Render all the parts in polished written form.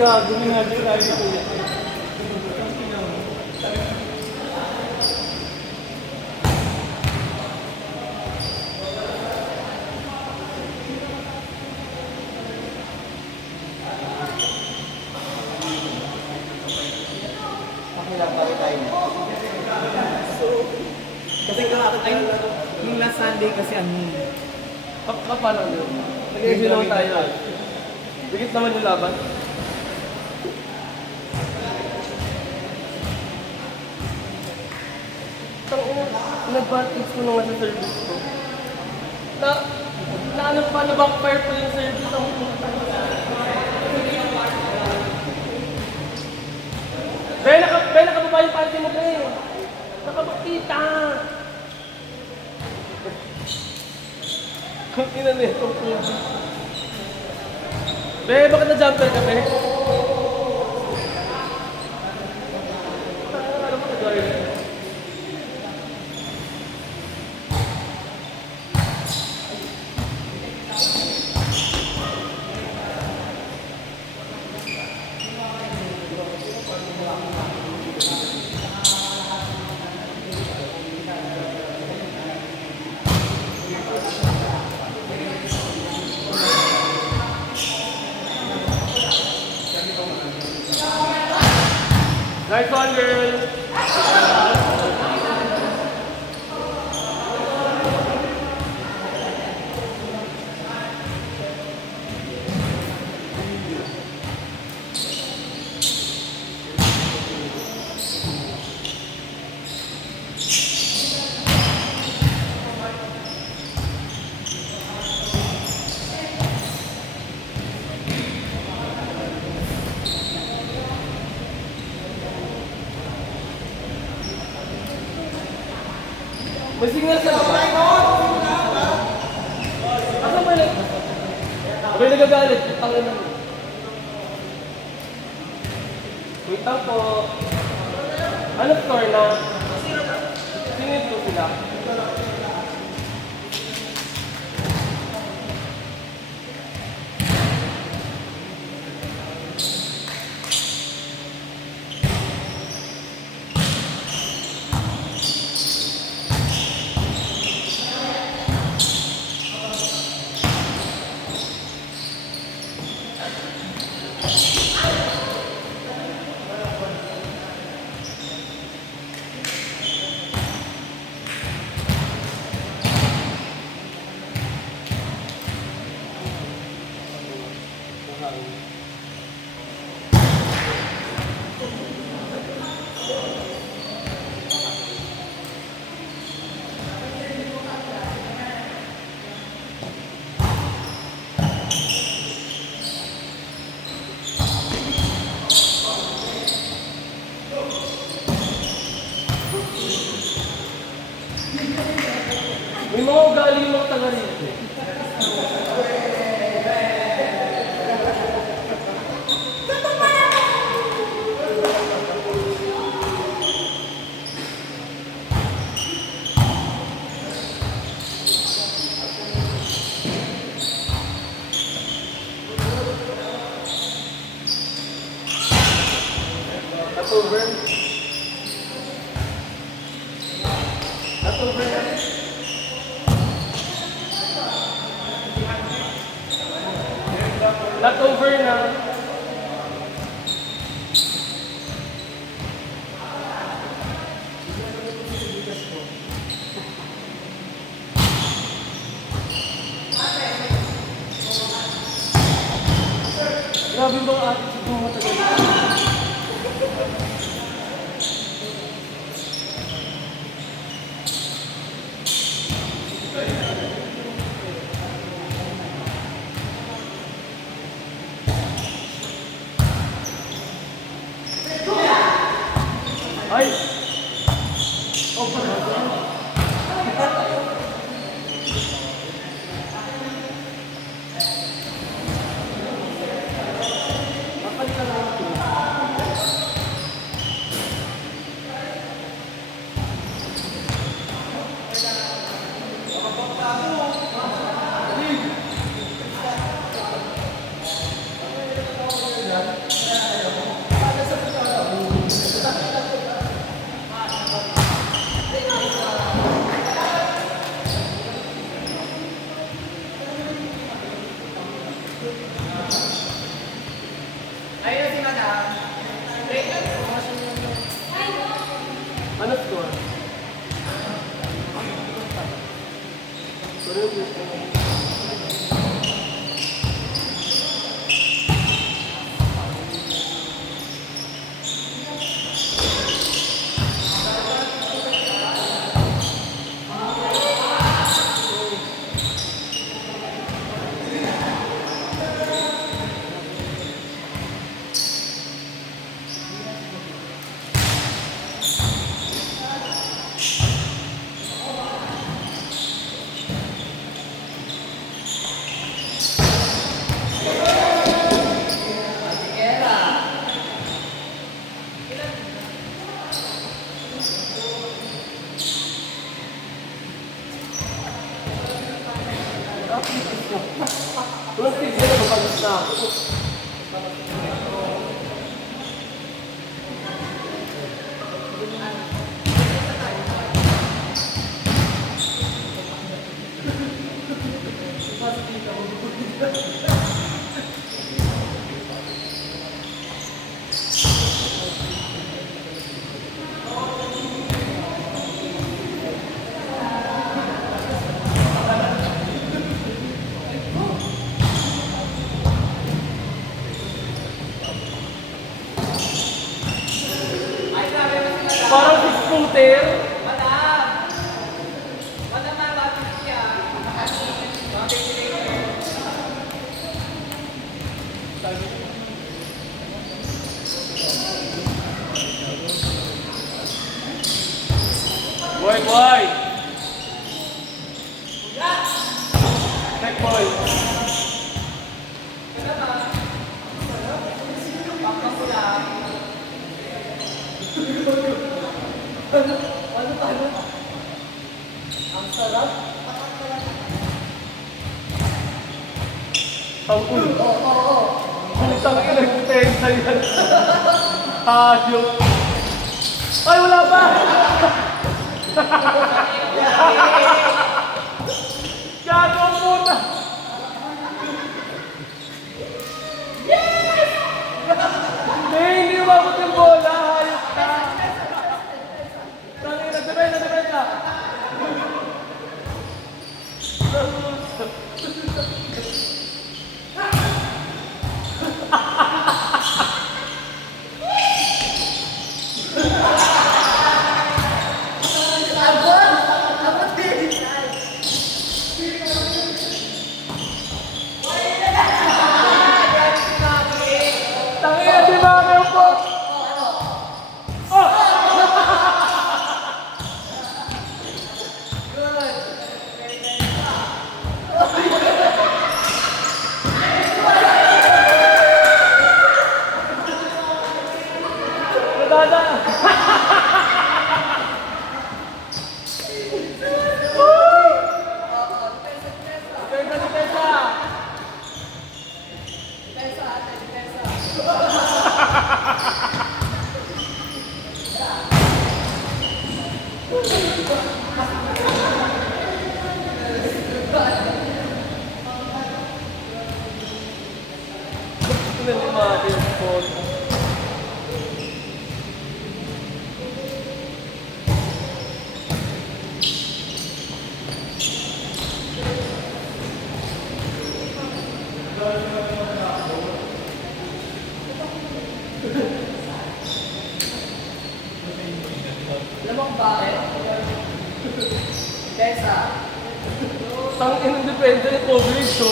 Gago, minadyo tayo na kuya. Pakilang pa rin tayo niya. Kasi ay, nung last Sunday kasi Paano yun? Nag-exit tayo. Bigit naman yung laban. Nag-advantage ko naman sa service ko. Ano pa, na-backfire ko yung service ang Be, nakababa yung panty mo, Be. Nakabakita. Kung ina na ito, Be, bakit na-jumper ka, Be? Ano ba nag-gawin? Nice one, girl! May signal sa baba. Asan ba yun? May nagagalit. Tangin na. Wait lang po. Ano store na? Sino ito sila? May mga ugali yung mga taga rito. That's over. That's over. Not over na. Grabe bang attitude ng mga taga dito? Ay! Oh, Walang tigil na mapagod na ako. Parang si scooter. Boy, boy! Neck boy! Ang sarap. Ang ulo. Oo. Putang ina ng tensa yan. Hayop. Ay, wala pa! Gago ang puta! Hindi umabot yung bola. Hayop ka. Tangina, sabay na. Tangina, di ba kayo po? Nadada. Ito na lumaki yung phone. Alam mo kung bakit? Tessa. Tangin ng depensa ni coverage, so.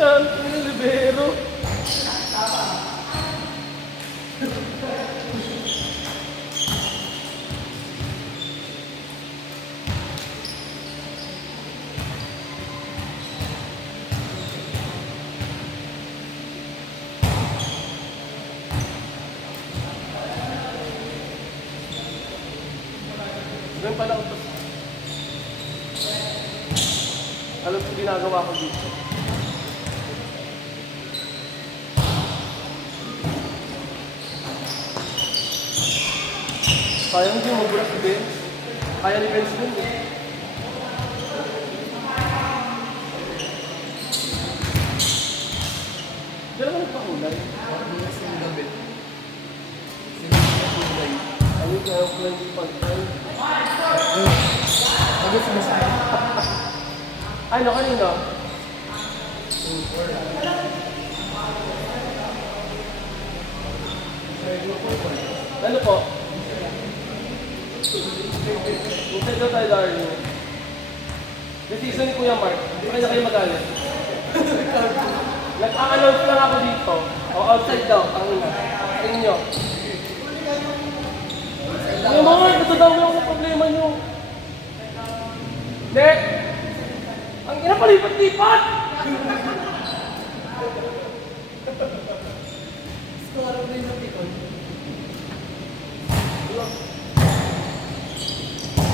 Ang libero. Ganun pala ako. Alam ko ginagawa ko dito. Sayang hindi mo bulas si Ben. Kaya ni Vince dun eh. Diyan naman nagpakulay. Mabilis yung gabi. Sinusunod yung kulay. Ayun kaya ko lang yung pantay. Agad sumasaya. Ano kanina? Ano po? Minsan daw tayo darling. Yung season ni Kuya Mark, hindi kaya kayo magalit. Nag-a-announce lang ako dito. O outside daw, ang ina. Sa inyo. Kuya Mark, ito daw yung problema nyo. Hindi. Ang ina palipat-lipat! Score mo yung napikon.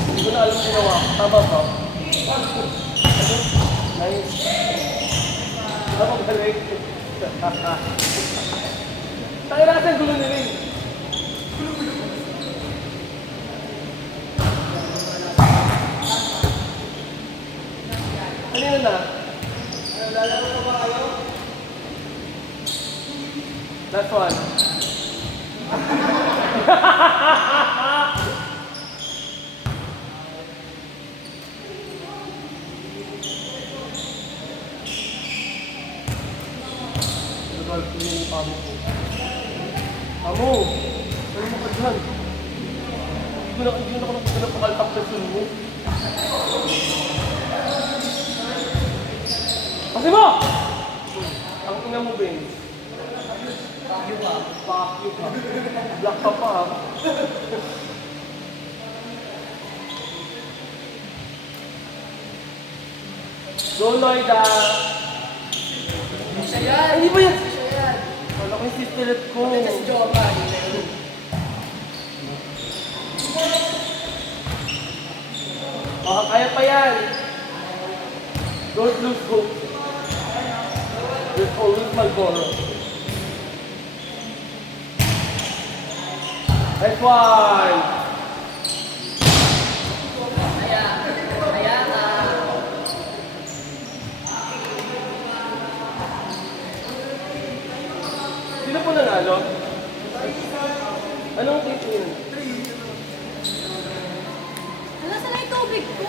Hindi ko na alam ginawa. Tama ba? Nice. Ano galing? Tayo na kasi ang gulo ni Ring. Kanina na? Lalaro pa ba kayo? Last one. Lugar ko yung amo ko. Amo! Ano mo ka dyan? Hindi ko na napakalpak na sun mo. Kasi mo! Ang ina mo, Vince. Bakyo ba? Fuck you ka. Black ka pa ha. Go Lloyda! Siya yan! Ay, di ba yan? Siya yan! Wala ko yung sistelet ko. Kasi si Joma, hindi na yun. Baka kaya pa yan. Don't lose hope. There's always Malboro. Nice one! Kaya ka. Sino po nanalo? Anong team yun? Wala sa na yung tubig ko.